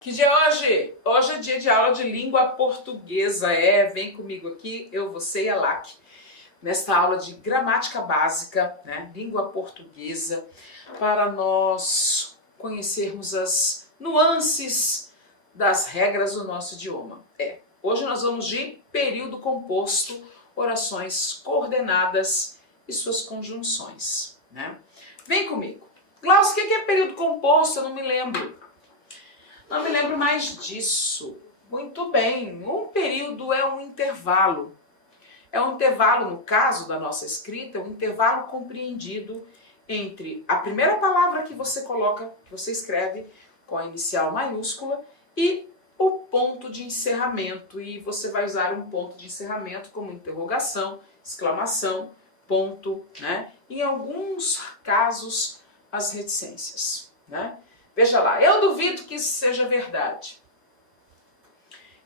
Que dia é hoje? Hoje é dia de aula de língua portuguesa. Vem comigo aqui, eu, você e a LAC. Nesta aula de gramática básica, né, língua portuguesa, para nós conhecermos as nuances das regras do nosso idioma. Hoje nós vamos de período composto, orações coordenadas e suas conjunções, né? Vem comigo. Glaucio, o que é período composto? Eu não me lembro. Não me lembro mais disso. Muito bem, um período é um intervalo. É um intervalo, no caso da nossa escrita, um intervalo compreendido entre a primeira palavra que você coloca, que você escreve com a inicial maiúscula e o ponto de encerramento. E você vai usar um ponto de encerramento como interrogação, exclamação, ponto, né? Em alguns casos, as reticências, né? Veja lá, eu duvido que isso seja verdade.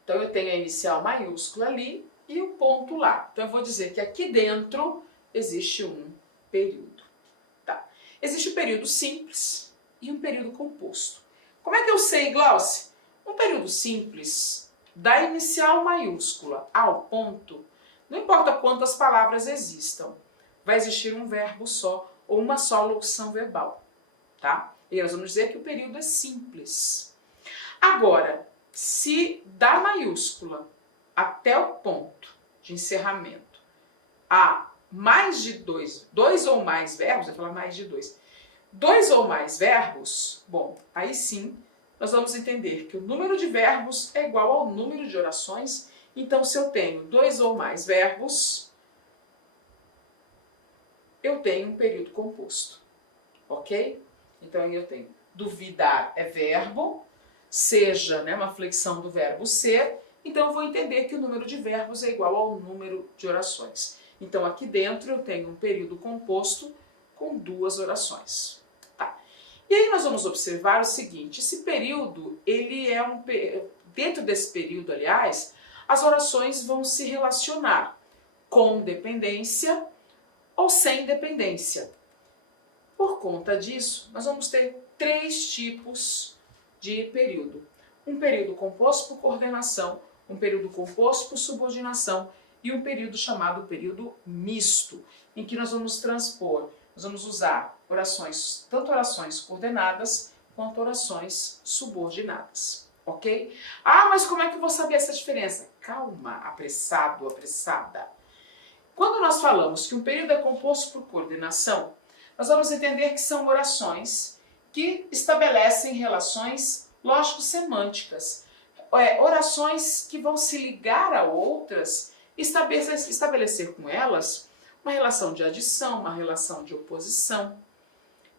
Então eu tenho a inicial maiúscula ali e o ponto lá. Então eu vou dizer que aqui dentro existe um período. Tá? Existe um período simples e um período composto. Como é que eu sei, Glaucio? Um período simples, da inicial maiúscula ao ponto, não importa quantas palavras existam, vai existir um verbo só ou uma só locução verbal. Tá? E nós vamos dizer que o período é simples. Agora, se da maiúscula até o ponto de encerramento há mais de dois ou mais verbos, eu vou falar mais de dois ou mais verbos, bom, aí sim nós vamos entender que o número de verbos é igual ao número de orações. Então, se eu tenho dois ou mais verbos, eu tenho um período composto, ok? Então eu tenho duvidar é verbo, seja, né, uma flexão do verbo ser, então eu vou entender que o número de verbos é igual ao número de orações. Então aqui dentro eu tenho um período composto com duas orações. Tá? E aí nós vamos observar o seguinte, esse período, ele é dentro desse período, aliás, as orações vão se relacionar com dependência ou sem dependência. Por conta disso, nós vamos ter três tipos de período. Um período composto por coordenação, um período composto por subordinação e um período chamado período misto, em que nós vamos transpor, nós vamos usar orações, tanto orações coordenadas quanto orações subordinadas, ok? Ah, mas como é que eu vou saber essa diferença? Calma, apressado, apressada. Quando nós falamos que um período é composto por coordenação, nós vamos entender que são orações que estabelecem relações lógico-semânticas. Orações que vão se ligar a outras e estabelecer com elas uma relação de adição, uma relação de oposição.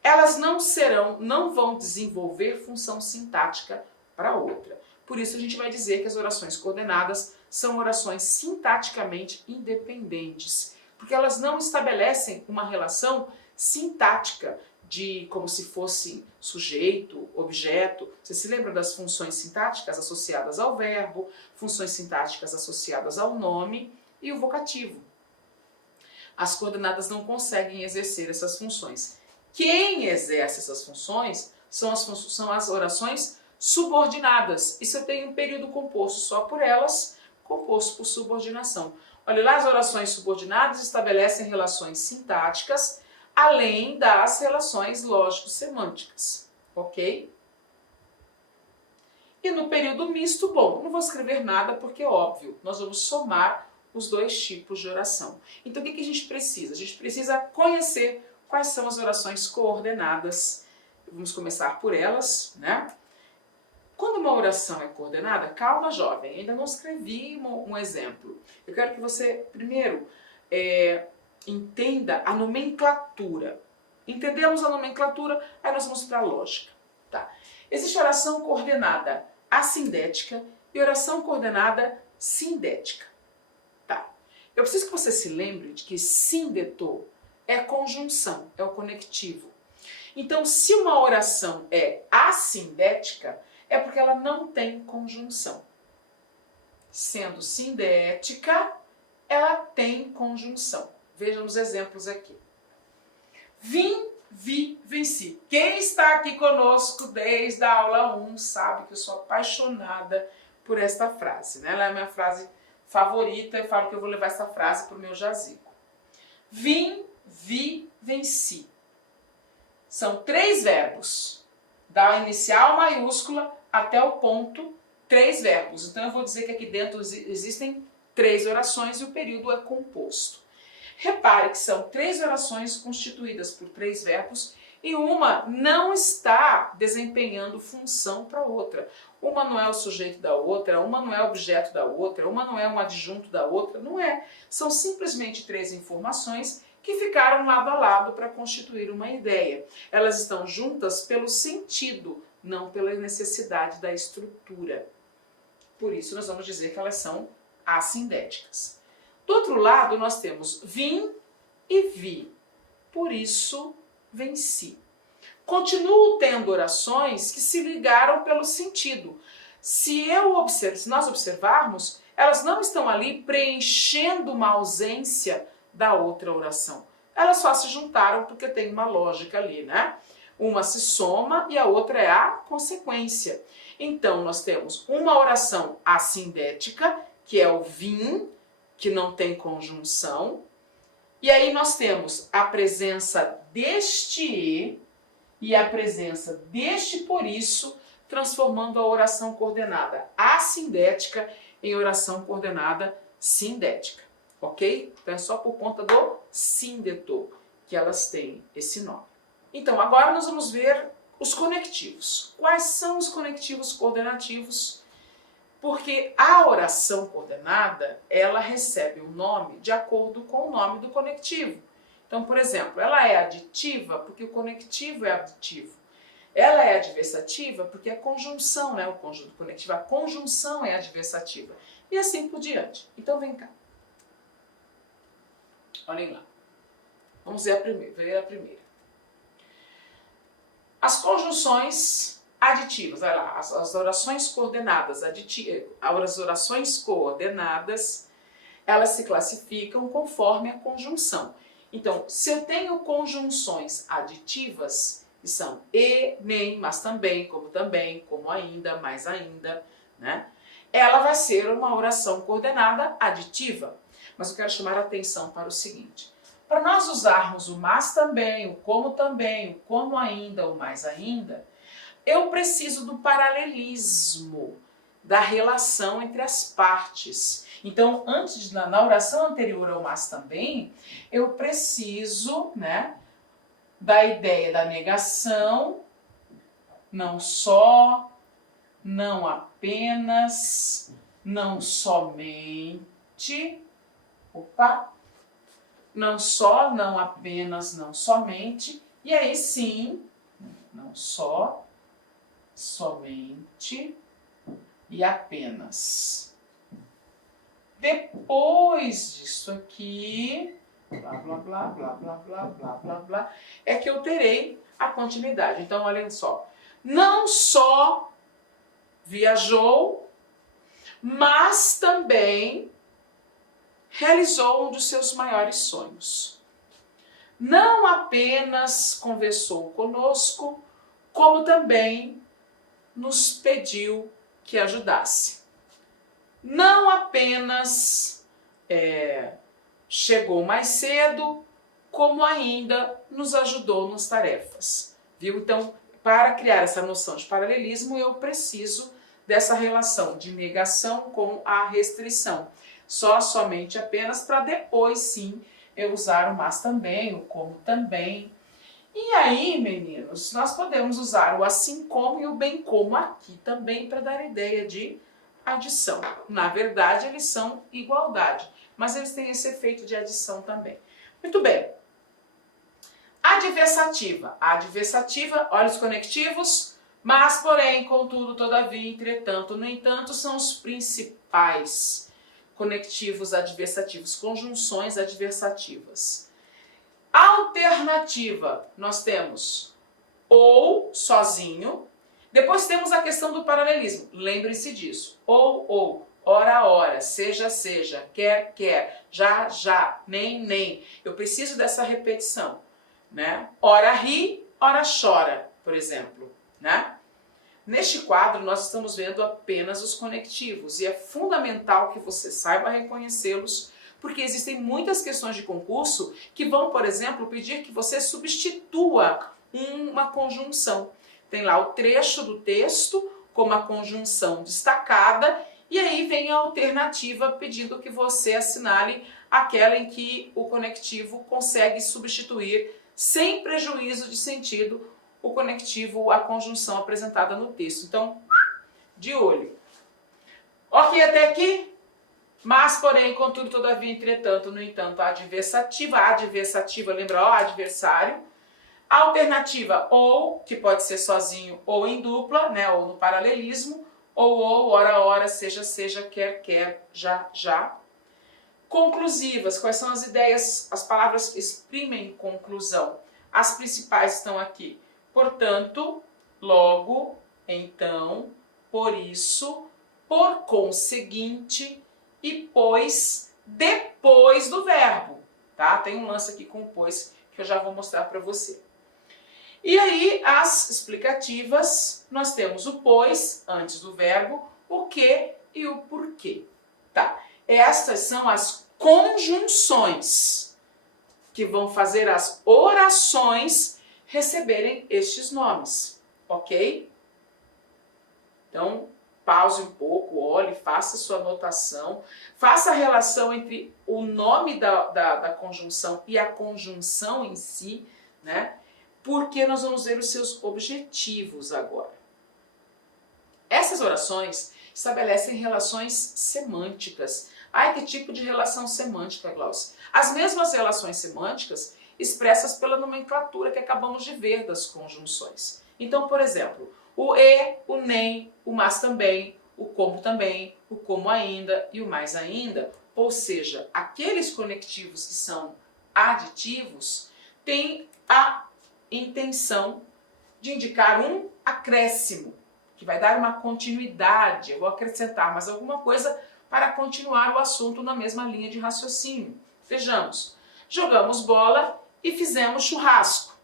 Elas não vão desenvolver função sintática para outra. Por isso a gente vai dizer que as orações coordenadas são orações sintaticamente independentes, porque elas não estabelecem uma relação sintática de como se fosse sujeito, objeto. Você se lembra das funções sintáticas associadas ao verbo, funções sintáticas associadas ao nome e o vocativo. As coordenadas não conseguem exercer essas funções. Quem exerce essas funções são as orações subordinadas. E se eu tenho um período composto só por elas, composto por subordinação. Olha lá, as orações subordinadas estabelecem relações sintáticas além das relações lógico-semânticas, ok? E no período misto, bom, não vou escrever nada porque é óbvio, nós vamos somar os dois tipos de oração. Então o que a gente precisa? A gente precisa conhecer quais são as orações coordenadas. Vamos começar por elas, né? Quando uma oração é coordenada, calma jovem, ainda não escrevi um exemplo. Eu quero que você primeiro entenda a nomenclatura. Entendemos a nomenclatura, aí nós vamos para a lógica. Tá? Existe oração coordenada assindética e oração coordenada sindética. Tá? Eu preciso que você se lembre de que sindetor é conjunção, é o conectivo. Então, se uma oração é assindética, é porque ela não tem conjunção. Sendo sindética, ela tem conjunção. Vejam os exemplos aqui. Vim vi, venci. Quem está aqui conosco desde a aula 1 sabe que eu sou apaixonada por esta frase, né? Ela é a minha frase favorita, eu falo que eu vou levar essa frase para o meu jazigo. Vim, vi, venci. São 3 verbos, da inicial maiúscula até o ponto, 3 verbos. Então eu vou dizer que aqui dentro existem 3 orações e o período é composto. Repare que são 3 orações constituídas por 3 verbos e uma não está desempenhando função para outra. Uma não é o sujeito da outra, uma não é objeto da outra, uma não é um adjunto da outra, não é. São simplesmente 3 informações que ficaram lado a lado para constituir uma ideia. Elas estão juntas pelo sentido, não pela necessidade da estrutura. Por isso nós vamos dizer que elas são assindéticas. Do outro lado, nós temos vim e vi, por isso venci. Continuo tendo orações que se ligaram pelo sentido. Se nós observarmos, elas não estão ali preenchendo uma ausência da outra oração. Elas só se juntaram porque tem uma lógica ali, né? Uma se soma e a outra é a consequência. Então, nós temos uma oração assindética, que é o vim, que não tem conjunção, e aí nós temos a presença deste e a presença deste por isso, transformando a oração coordenada assindética em oração coordenada sindética, ok? Então é só por conta do síndeto que elas têm esse nome. Então agora nós vamos ver os conectivos. Quais são os conectivos coordenativos? Porque a oração coordenada, ela recebe o nome de acordo com o nome do conectivo. Então, por exemplo, ela é aditiva porque o conectivo é aditivo. Ela é adversativa porque é conjunção, né? O conjunto conectivo, a conjunção é adversativa. E assim por diante. Então, vem cá. Olhem lá. Vamos ver a primeira. As conjunções aditivas, olha lá, as orações coordenadas, as orações coordenadas, elas se classificam conforme a conjunção. Então, se eu tenho conjunções aditivas, que são e, nem, mas também, como ainda, mais ainda, né? Ela vai ser uma oração coordenada aditiva. Mas eu quero chamar a atenção para o seguinte. Para nós usarmos o mas também, o como ainda, o mais ainda, eu preciso do paralelismo, da relação entre as partes. Então, antes, na oração anterior ao mas também, eu preciso, né, da ideia da negação, não só, não apenas, não somente, não só, não apenas, não somente, e aí sim, não só, somente e apenas. Depois disso aqui, blá, blá, blá, blá, blá, blá, blá, blá, blá, é que eu terei a continuidade. Então, olhem só. Não só viajou, mas também realizou um dos seus maiores sonhos. Não apenas conversou conosco, como também nos pediu que ajudasse. Não apenas chegou mais cedo, como ainda nos ajudou nas tarefas. Viu? Então, para criar essa noção de paralelismo, eu preciso dessa relação de negação com a restrição. Só, somente, apenas, para depois, sim, eu usar o mas também, o como também. E aí, meninos, nós podemos usar o assim como e o bem como aqui também para dar ideia de adição. Na verdade, eles são igualdade, mas eles têm esse efeito de adição também. Muito bem. Adversativa. A adversativa, olha os conectivos, mas, porém, contudo, todavia, entretanto, no entanto, são os principais conectivos adversativos, conjunções adversativas. Alternativa, nós temos ou sozinho, depois temos a questão do paralelismo, lembre-se disso, ou, ora, seja, quer, já, nem, eu preciso dessa repetição, né? Ora ri, ora chora, por exemplo, né? Neste quadro, nós estamos vendo apenas os conectivos e é fundamental que você saiba reconhecê-los, porque existem muitas questões de concurso que vão, por exemplo, pedir que você substitua uma conjunção. Tem lá o trecho do texto com uma conjunção destacada e aí vem a alternativa pedindo que você assinale aquela em que o conectivo consegue substituir, sem prejuízo de sentido, o conectivo, a conjunção apresentada no texto. Então, de olho. Ok até aqui? Mas, porém, contudo, todavia, entretanto, no entanto, a adversativa, lembra, ó, adversário. A alternativa ou, que pode ser sozinho ou em dupla, né, ou no paralelismo, ou, ora, ora, seja, seja, quer, quer, já, já. Conclusivas, quais são as ideias, as palavras que exprimem conclusão? As principais estão aqui. Portanto, logo, então, por isso, por conseguinte e pois, depois do verbo, tá? Tem um lance aqui com o pois que eu já vou mostrar para você. E aí, as explicativas, nós temos o pois, antes do verbo, o que e o porquê, tá? Estas são as conjunções que vão fazer as orações receberem estes nomes, ok? Então, pause um pouco, olhe, faça sua anotação, faça a relação entre o nome da conjunção e a conjunção em si, né? Porque nós vamos ver os seus objetivos agora. Essas orações estabelecem relações semânticas. Ai, que tipo de relação semântica, Glaucia? As mesmas relações semânticas expressas pela nomenclatura que acabamos de ver das conjunções. Então, por exemplo, o e, o nem, o mas também, o como ainda e o mais ainda, ou seja, aqueles conectivos que são aditivos, têm a intenção de indicar um acréscimo, que vai dar uma continuidade, eu vou acrescentar mais alguma coisa para continuar o assunto na mesma linha de raciocínio. Vejamos, jogamos bola e fizemos churrasco.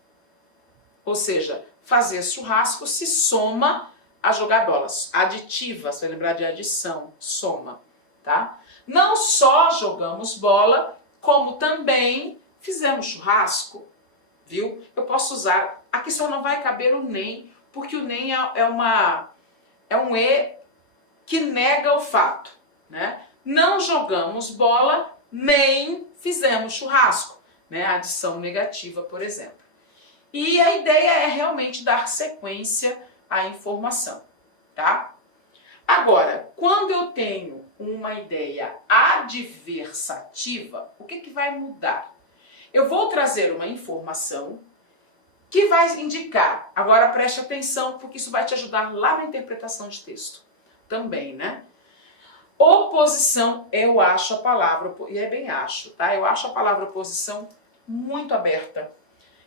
Ou seja, fazer churrasco se soma a jogar bolas. Aditiva, você vai lembrar de adição, soma, tá? Não só jogamos bola, como também fizemos churrasco, viu? Eu posso usar, aqui só não vai caber o nem, porque o nem é um e que nega o fato, né? Não jogamos bola, nem fizemos churrasco, né? Adição negativa, por exemplo. E a ideia é realmente dar sequência à informação, tá? Agora, quando eu tenho uma ideia adversativa, o que vai mudar? Eu vou trazer uma informação que vai indicar, agora preste atenção, porque isso vai te ajudar lá na interpretação de texto também, né? Oposição, eu acho a palavra, e é bem acho, tá? Eu acho a palavra oposição muito aberta.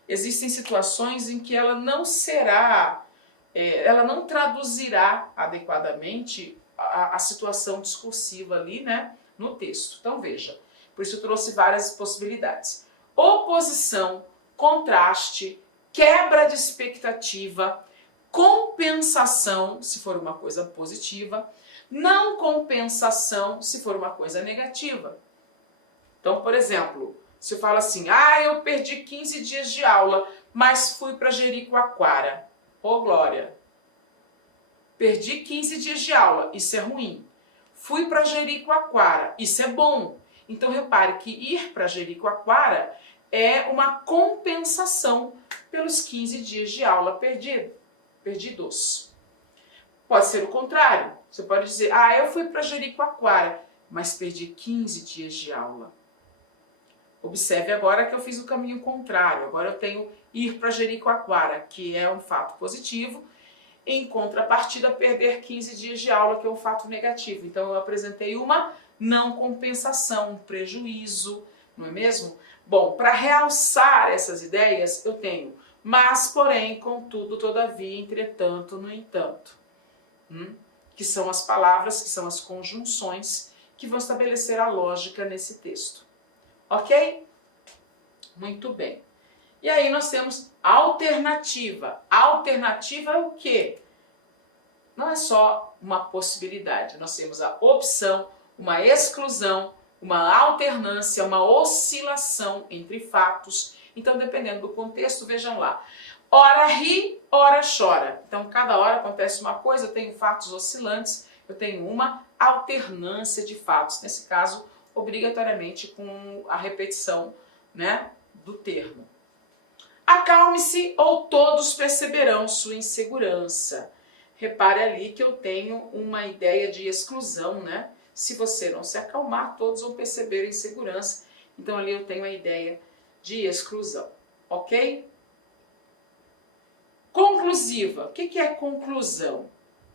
Existem situações em que ela não será, ela não traduzirá adequadamente a situação discursiva ali, né, no texto. Então veja, por isso eu trouxe várias possibilidades. Oposição, contraste, quebra de expectativa, compensação, se for uma coisa positiva, não compensação, se for uma coisa negativa. Então, por exemplo, se eu falo assim, eu perdi 15 dias de aula, mas fui para Jericoacoara. Ô, glória! Perdi 15 dias de aula, isso é ruim. Fui para Jericoacoara, isso é bom. Então, repare que ir para Jericoacoara é uma compensação pelos 15 dias de aula perdidos. Pode ser o contrário. Você pode dizer, eu fui para Jericoacoara, mas perdi 15 dias de aula. Observe agora que eu fiz o caminho contrário. Agora eu tenho ir para Jericoacoara, que é um fato positivo, em contrapartida perder 15 dias de aula, que é um fato negativo. Então eu apresentei uma não compensação, um prejuízo, não é mesmo? Bom, para realçar essas ideias, eu tenho mas, porém, contudo, todavia, entretanto, no entanto, que são as palavras, que são as conjunções que vão estabelecer a lógica nesse texto. Ok? Muito bem. E aí nós temos alternativa. Alternativa é o quê? Não é só uma possibilidade, nós temos a opção, uma exclusão, uma alternância, uma oscilação entre fatos. Então, dependendo do contexto, vejam lá. Ora ri, ora chora. Então, cada hora acontece uma coisa, eu tenho fatos oscilantes, eu tenho uma alternância de fatos. Nesse caso, obrigatoriamente com a repetição, né, do termo. Acalme-se ou todos perceberão sua insegurança. Repare ali que eu tenho uma ideia de exclusão, né? Se você não se acalmar, todos vão perceber a insegurança. Então ali eu tenho a ideia de exclusão, ok? Conclusiva. O que é conclusão?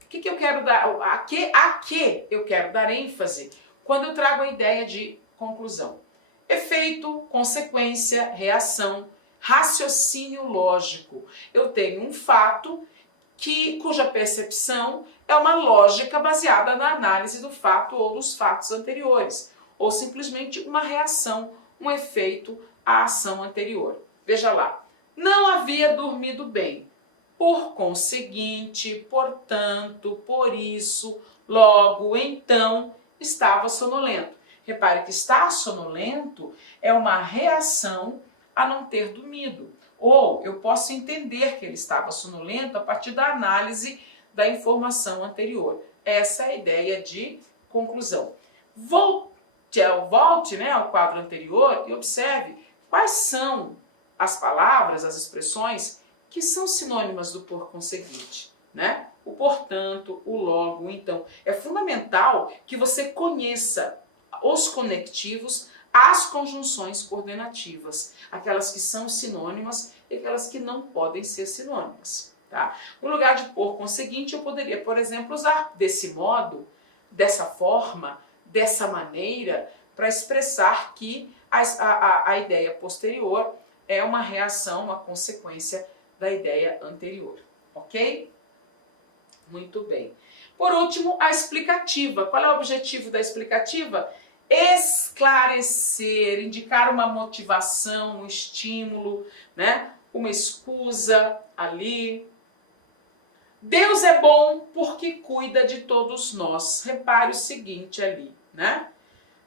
O que eu quero dar? A que eu quero dar ênfase quando eu trago a ideia de conclusão? Efeito, consequência, reação, raciocínio lógico. Eu tenho um fato cuja percepção é uma lógica baseada na análise do fato ou dos fatos anteriores, ou simplesmente uma reação, um efeito à ação anterior. Veja lá, não havia dormido bem, por conseguinte, portanto, por isso, logo, então, estava sonolento. Repare que estar sonolento é uma reação a não ter dormido. Ou eu posso entender que ele estava sonolento a partir da análise da informação anterior. Essa é a ideia de conclusão. Volte ao quadro anterior e observe quais são as palavras, as expressões que são sinônimas do por conseguinte, né? O portanto, o logo, o então. É fundamental que você conheça os conectivos, as conjunções coordenativas, aquelas que são sinônimas e aquelas que não podem ser sinônimas. Tá? No lugar de por conseguinte, eu poderia, por exemplo, usar desse modo, dessa forma, dessa maneira, para expressar que a ideia posterior é uma reação, uma consequência da ideia anterior. Ok? Muito bem. Por último, a explicativa. Qual é o objetivo da explicativa? Esclarecer, indicar uma motivação, um estímulo, né? Uma escusa ali. Deus é bom porque cuida de todos nós. Repare o seguinte ali, né?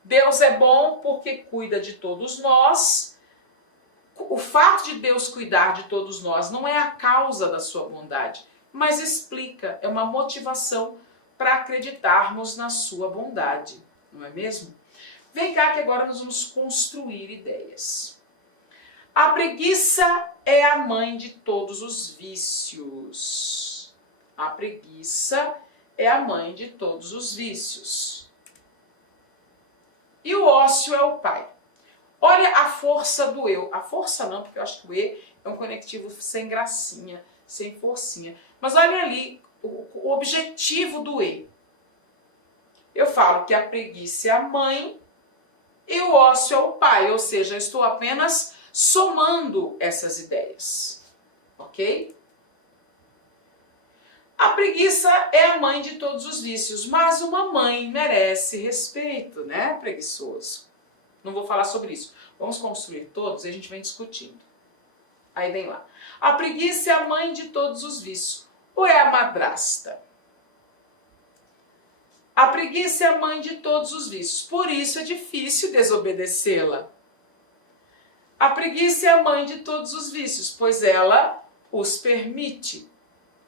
Deus é bom porque cuida de todos nós. O fato de Deus cuidar de todos nós não é a causa da sua bondade, mas explica, é uma motivação para acreditarmos na sua bondade, não é mesmo? Vem cá que agora nós vamos construir ideias. A preguiça é a mãe de todos os vícios. A preguiça é a mãe de todos os vícios. E o ócio é o pai. Olha a força do eu. A força não, porque eu acho que o e é um conectivo sem gracinha, sem forcinha. Mas olha ali o objetivo do e. Eu falo que a preguiça é a mãe e o ócio é o pai, ou seja, eu estou apenas somando essas ideias, ok? A preguiça é a mãe de todos os vícios, mas uma mãe merece respeito, né, preguiçoso? Não vou falar sobre isso. Vamos construir todos e a gente vem discutindo. Aí vem lá. A preguiça é a mãe de todos os vícios, ou é a madrasta? A preguiça é a mãe de todos os vícios, por isso é difícil desobedecê-la. A preguiça é a mãe de todos os vícios, pois ela os permite.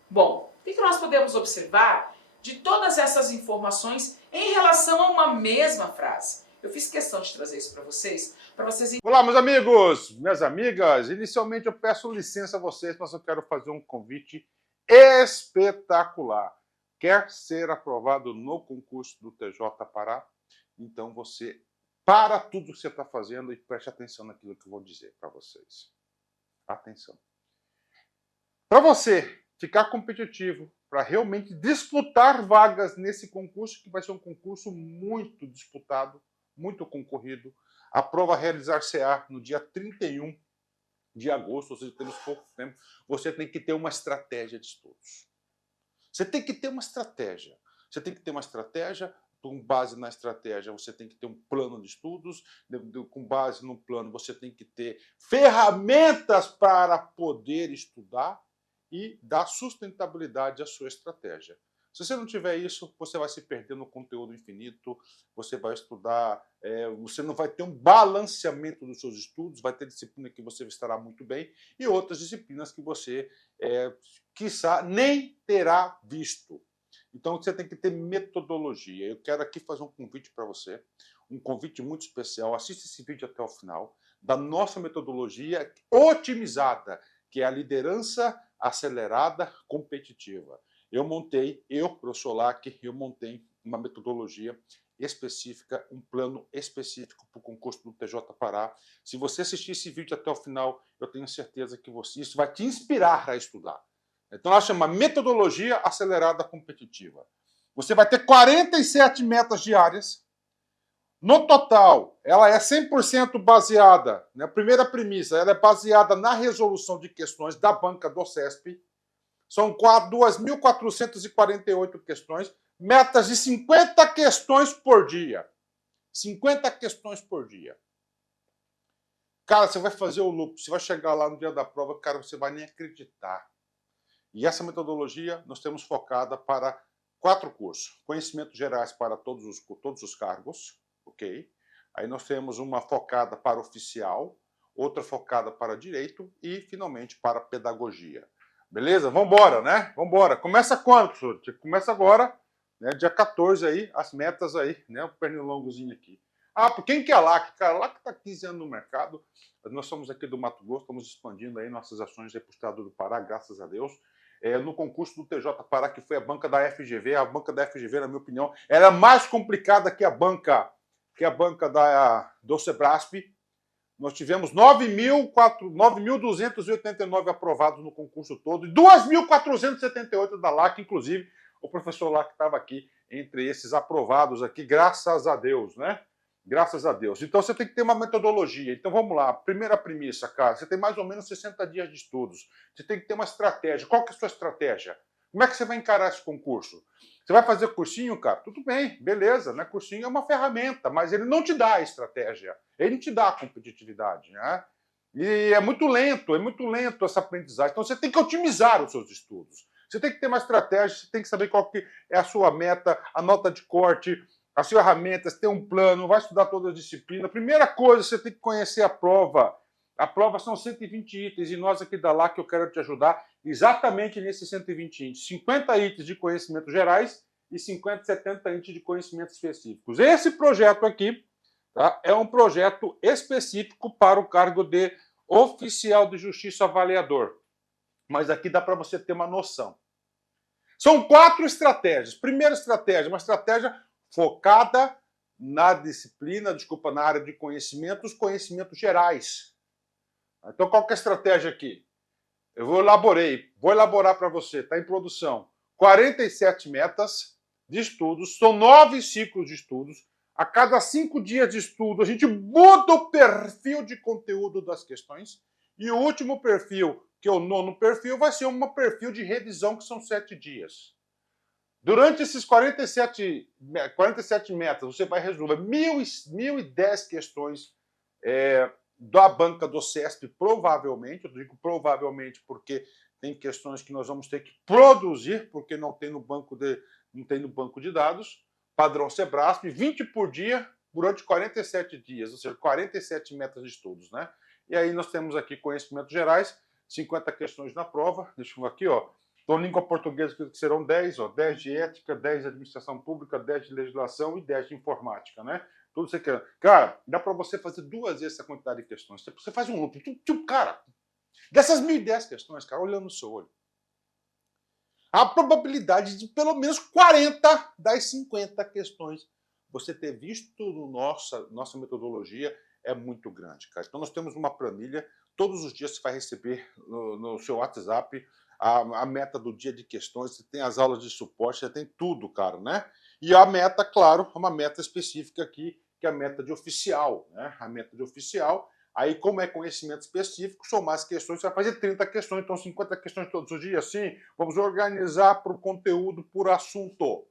Bom, o que nós podemos observar de todas essas informações em relação a uma mesma frase? Eu fiz questão de trazer isso para vocês Olá, meus amigos, minhas amigas. Inicialmente eu peço licença a vocês, mas eu quero fazer um convite espetacular. Quer ser aprovado no concurso do TJ Pará? Então você para tudo que você está fazendo e preste atenção naquilo que eu vou dizer para vocês. Atenção. Para você ficar competitivo, para realmente disputar vagas nesse concurso, que vai ser um concurso muito disputado, muito concorrido, a prova realizar-se-á no dia 31 de agosto, ou seja, temos pouco tempo, você tem que ter uma estratégia de estudos. Você tem que ter uma estratégia. Você tem que ter uma estratégia com base na estratégia, você tem que ter um plano de estudos, com base no plano, você tem que ter ferramentas para poder estudar e dar sustentabilidade à sua estratégia. Se você não tiver isso, você vai se perder no conteúdo infinito, você vai estudar, você não vai ter um balanceamento dos seus estudos, vai ter disciplina que você estará muito bem e outras disciplinas que você, quiçá, nem terá visto. Então, você tem que ter metodologia. Eu quero aqui fazer um convite para você, um convite muito especial. Assista esse vídeo até o final, da nossa metodologia otimizada, que é a liderança acelerada competitiva. Professor Lac, eu montei uma metodologia específica, um plano específico para o concurso do TJ Pará. Se você assistir esse vídeo até o final, eu tenho certeza que isso vai te inspirar a estudar. Então, ela chama Metodologia Acelerada Competitiva. Você vai ter 47 metas diárias. No total, ela é 100% baseada, na primeira premissa, ela é baseada na resolução de questões da banca do CESP. São 2.448 questões, metas de 50 questões por dia. 50 questões por dia. Cara, você vai fazer o loop, você vai chegar lá no dia da prova, cara, você vai nem acreditar. E essa metodologia nós temos focada para 4 cursos. Conhecimentos gerais para todos os cargos, ok? Aí nós temos uma focada para oficial, outra focada para direito e, finalmente, para pedagogia. Beleza? Vambora, né? Vambora. Começa quando, professor? Começa agora, né? Dia 14 aí, as metas aí, né? O pernilongozinho aqui. Ah, por quem que é LAC? Cara, LAC está 15 anos no mercado. Nós somos aqui do Mato Grosso, estamos expandindo aí nossas ações aí para o estado do Pará, graças a Deus. No concurso do TJ Pará, que foi a banca da FGV. A banca da FGV, na minha opinião, era mais complicada que a banca do Sebrasp. Nós tivemos 9.289 aprovados no concurso todo e 2.478 da LAC, inclusive o professor LAC estava aqui entre esses aprovados aqui, graças a Deus, né? Graças a Deus. Então você tem que ter uma metodologia. Então vamos lá. Primeira premissa, cara. Você tem mais ou menos 60 dias de estudos. Você tem que ter uma estratégia. Qual que é a sua estratégia? Como é que você vai encarar esse concurso? Você vai fazer cursinho, cara? Tudo bem, beleza, né? Cursinho é uma ferramenta, mas ele não te dá a estratégia. Ele não te dá a competitividade, né? E é muito lento essa aprendizagem. Então você tem que otimizar os seus estudos. Você tem que ter uma estratégia, você tem que saber qual que é a sua meta, a nota de corte, as ferramentas, ter um plano, vai estudar toda a disciplina. Primeira coisa, você tem que conhecer a prova. A prova são 120 itens e nós aqui da LAC eu quero te ajudar exatamente nesses 120 itens. 50 itens de conhecimentos gerais e 50, 70 itens de conhecimentos específicos. Esse projeto aqui, tá, é um projeto específico para o cargo de oficial de justiça avaliador. Mas aqui dá para você ter uma noção. São 4 estratégias. Primeira estratégia, uma estratégia focada na na área de conhecimentos gerais. Então, qual que é a estratégia aqui? Vou elaborar para você, está em produção, 47 metas de estudos, são 9 ciclos de estudos. A cada 5 dias de estudo, a gente muda o perfil de conteúdo das questões. E o último perfil, que é o 9º perfil, vai ser um perfil de revisão, que são 7 dias. Durante esses 47 metas, você vai resolver 1.010 questões da banca do CESP, provavelmente. Eu digo provavelmente porque tem questões que nós vamos ter que produzir, porque não tem no banco de dados. Padrão Sebrasp, 20 por dia, durante 47 dias, ou seja, 47 metas de estudos, né? E aí nós temos aqui conhecimentos gerais, 50 questões na prova. Deixa eu ver aqui, ó. Então, língua portuguesa, que serão 10, ó, 10 de ética, 10 de administração pública, 10 de legislação e 10 de informática, né? Tudo você quer. Cara, dá para você fazer 2 vezes essa quantidade de questões. Você faz um loop. Cara, dessas 1.010 questões, cara, olhando no seu olho, a probabilidade de pelo menos 40 das 50 questões você ter visto nossa metodologia é muito grande, cara. Então, nós temos uma planilha. Todos os dias você vai receber no seu WhatsApp a meta do dia de questões, você tem as aulas de suporte, você tem tudo, cara, né? E a meta, claro, é uma meta específica aqui, que é a meta de oficial, né? A meta de oficial. Aí, como é conhecimento específico, são mais questões, você vai fazer 30 questões, então 50 questões todos os dias, sim. Vamos organizar para o conteúdo por assunto.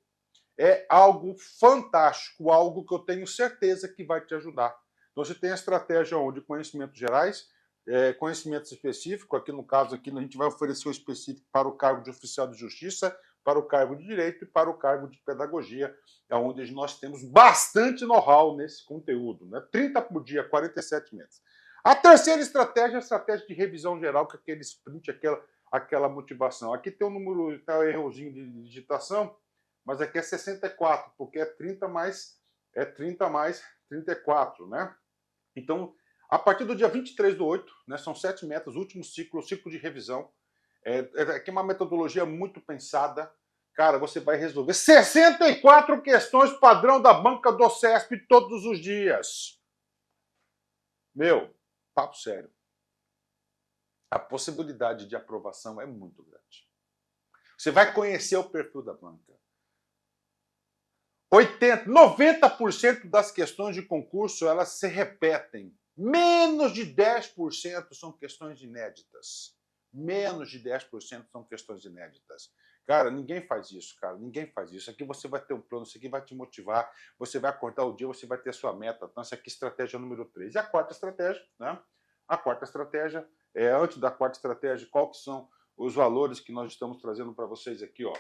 é algo fantástico, algo que eu tenho certeza que vai te ajudar. Então você tem a estratégia onde conhecimentos gerais, conhecimentos específicos, aqui no caso aqui a gente vai oferecer o específico para o cargo de oficial de justiça, para o cargo de direito e para o cargo de pedagogia, onde nós temos bastante know-how nesse conteúdo, né? 30 por dia, 47 meses. A terceira estratégia é a estratégia de revisão geral, que é aquele sprint, aquela motivação. Aqui tem um número, tá um errozinho de digitação, mas aqui é 64, porque é 30 mais 34, né? Então, a partir do dia 23/8, né, são 7 metas, último ciclo, ciclo de revisão. Aqui é uma metodologia muito pensada. Cara, você vai resolver 64 questões padrão da banca do CESP todos os dias. Meu, papo sério. A possibilidade de aprovação é muito grande. Você vai conhecer o perfil da banca. 90% das questões de concurso, elas se repetem. Menos de 10% são questões inéditas. Menos de 10% são questões inéditas. Cara, ninguém faz isso, cara. Ninguém faz isso. Aqui você vai ter um plano, isso aqui vai te motivar, você vai acordar o dia, você vai ter a sua meta. Então, essa aqui é a estratégia número 3. E a quarta estratégia, né? A quarta estratégia, antes da quarta estratégia, quais são os valores que nós estamos trazendo para vocês aqui, ó.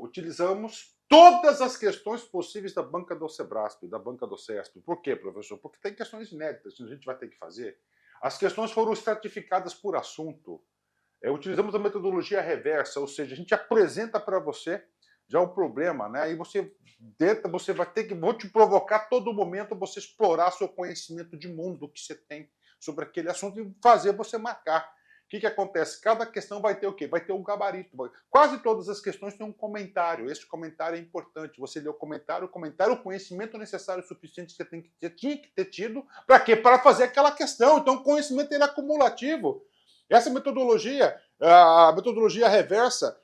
Utilizamos todas as questões possíveis da banca do Sebrasp, da banca do CESP. Por quê, professor? Porque tem questões inéditas que a gente vai ter que fazer. As questões foram estratificadas por assunto. Utilizamos a metodologia reversa, ou seja, a gente apresenta para você já o problema, né? Aí você vai ter que, vou te provocar todo momento você explorar seu conhecimento de mundo que você tem sobre aquele assunto e fazer você marcar. O que acontece? Cada questão vai ter o quê? Vai ter um gabarito. Quase todas as questões têm um comentário. Esse comentário é importante. Você lê o comentário, o conhecimento necessário suficiente que você tinha que ter tido. Para quê? Para fazer aquela questão. Então, o conhecimento ele é acumulativo. Essa metodologia, a metodologia reversa,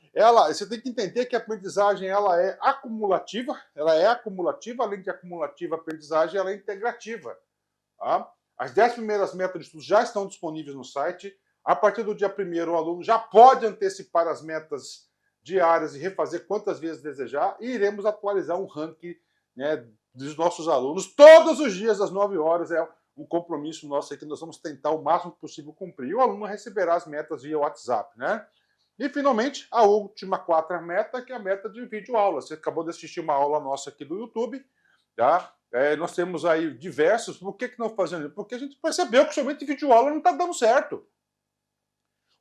você tem que entender que a aprendizagem ela é acumulativa, além de acumulativa, a aprendizagem ela é integrativa. Tá? As 10 primeiras metas de estudo já estão disponíveis no site. A partir do dia 1º, o aluno já pode antecipar as metas diárias e refazer quantas vezes desejar, e iremos atualizar um ranking, né, dos nossos alunos todos os dias às 9 horas. É um compromisso nosso aqui, nós vamos tentar o máximo possível cumprir. E o aluno receberá as metas via WhatsApp, né? E, finalmente, a última quarta meta, que é a meta de videoaula. Você acabou de assistir uma aula nossa aqui do YouTube, tá? Nós temos aí diversos. Por que não fazendo isso? Porque a gente percebeu que somente videoaula não está dando certo.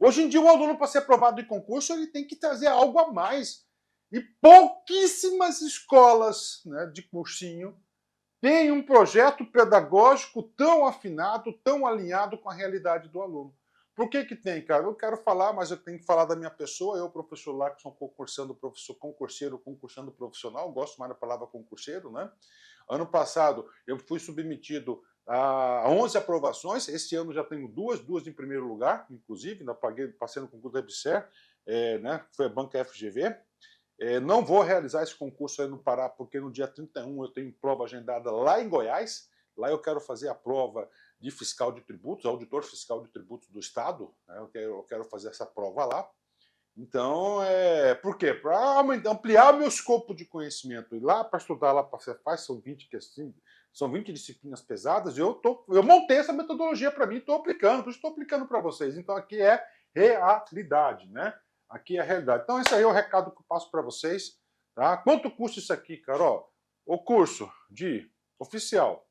Hoje em dia, o aluno, para ser aprovado em concurso, ele tem que trazer algo a mais. E pouquíssimas escolas, né, de cursinho têm um projeto pedagógico tão afinado, tão alinhado com a realidade do aluno. Por que tem, cara? Eu quero falar, mas eu tenho que falar da minha pessoa. Eu, professor Lacson, concursando profissional, gosto mais da palavra concurseiro, né? Ano passado, eu fui submetido a 11 aprovações. Esse ano já tenho duas em primeiro lugar, inclusive, passei no concurso da EBSER, né? Foi a banca FGV. Não vou realizar esse concurso aí no Pará, porque no dia 31 eu tenho prova agendada lá em Goiás. Lá eu quero fazer a prova de fiscal de tributos, auditor fiscal de tributos do Estado. Né? Eu quero fazer essa prova lá. Então, por quê? Para ampliar o meu escopo de conhecimento. E lá, para estudar lá para Cefaz, são 20 disciplinas pesadas, e eu montei essa metodologia para mim, estou aplicando, por isso estou aplicando para vocês. Então, aqui é realidade, né? Aqui é a realidade. Então, esse aí é o recado que eu passo para vocês. Tá? Quanto custa isso aqui, Carol? O curso de oficial,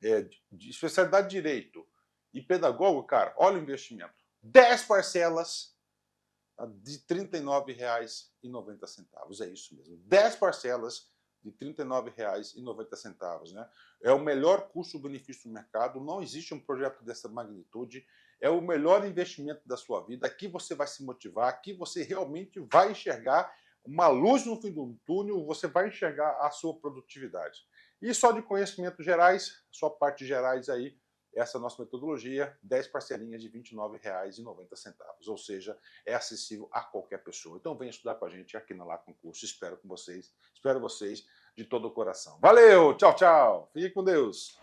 de especialidade de direito e pedagogo, cara, olha o investimento. 10 parcelas de R$ 39,90. É isso mesmo. 10 parcelas de R$ 39,90. Né? É o melhor custo-benefício do mercado. Não existe um projeto dessa magnitude. É o melhor investimento da sua vida. Aqui você vai se motivar, aqui você realmente vai enxergar uma luz no fim do túnel, você vai enxergar a sua produtividade. E só de conhecimentos gerais, só parte gerais aí, essa nossa metodologia, 10 parcelinhas de R$ 29,90. Ou seja, é acessível a qualquer pessoa. Então venha estudar com a gente aqui na Lá Concurso. Espero vocês de todo o coração. Valeu, tchau, tchau. Fique com Deus.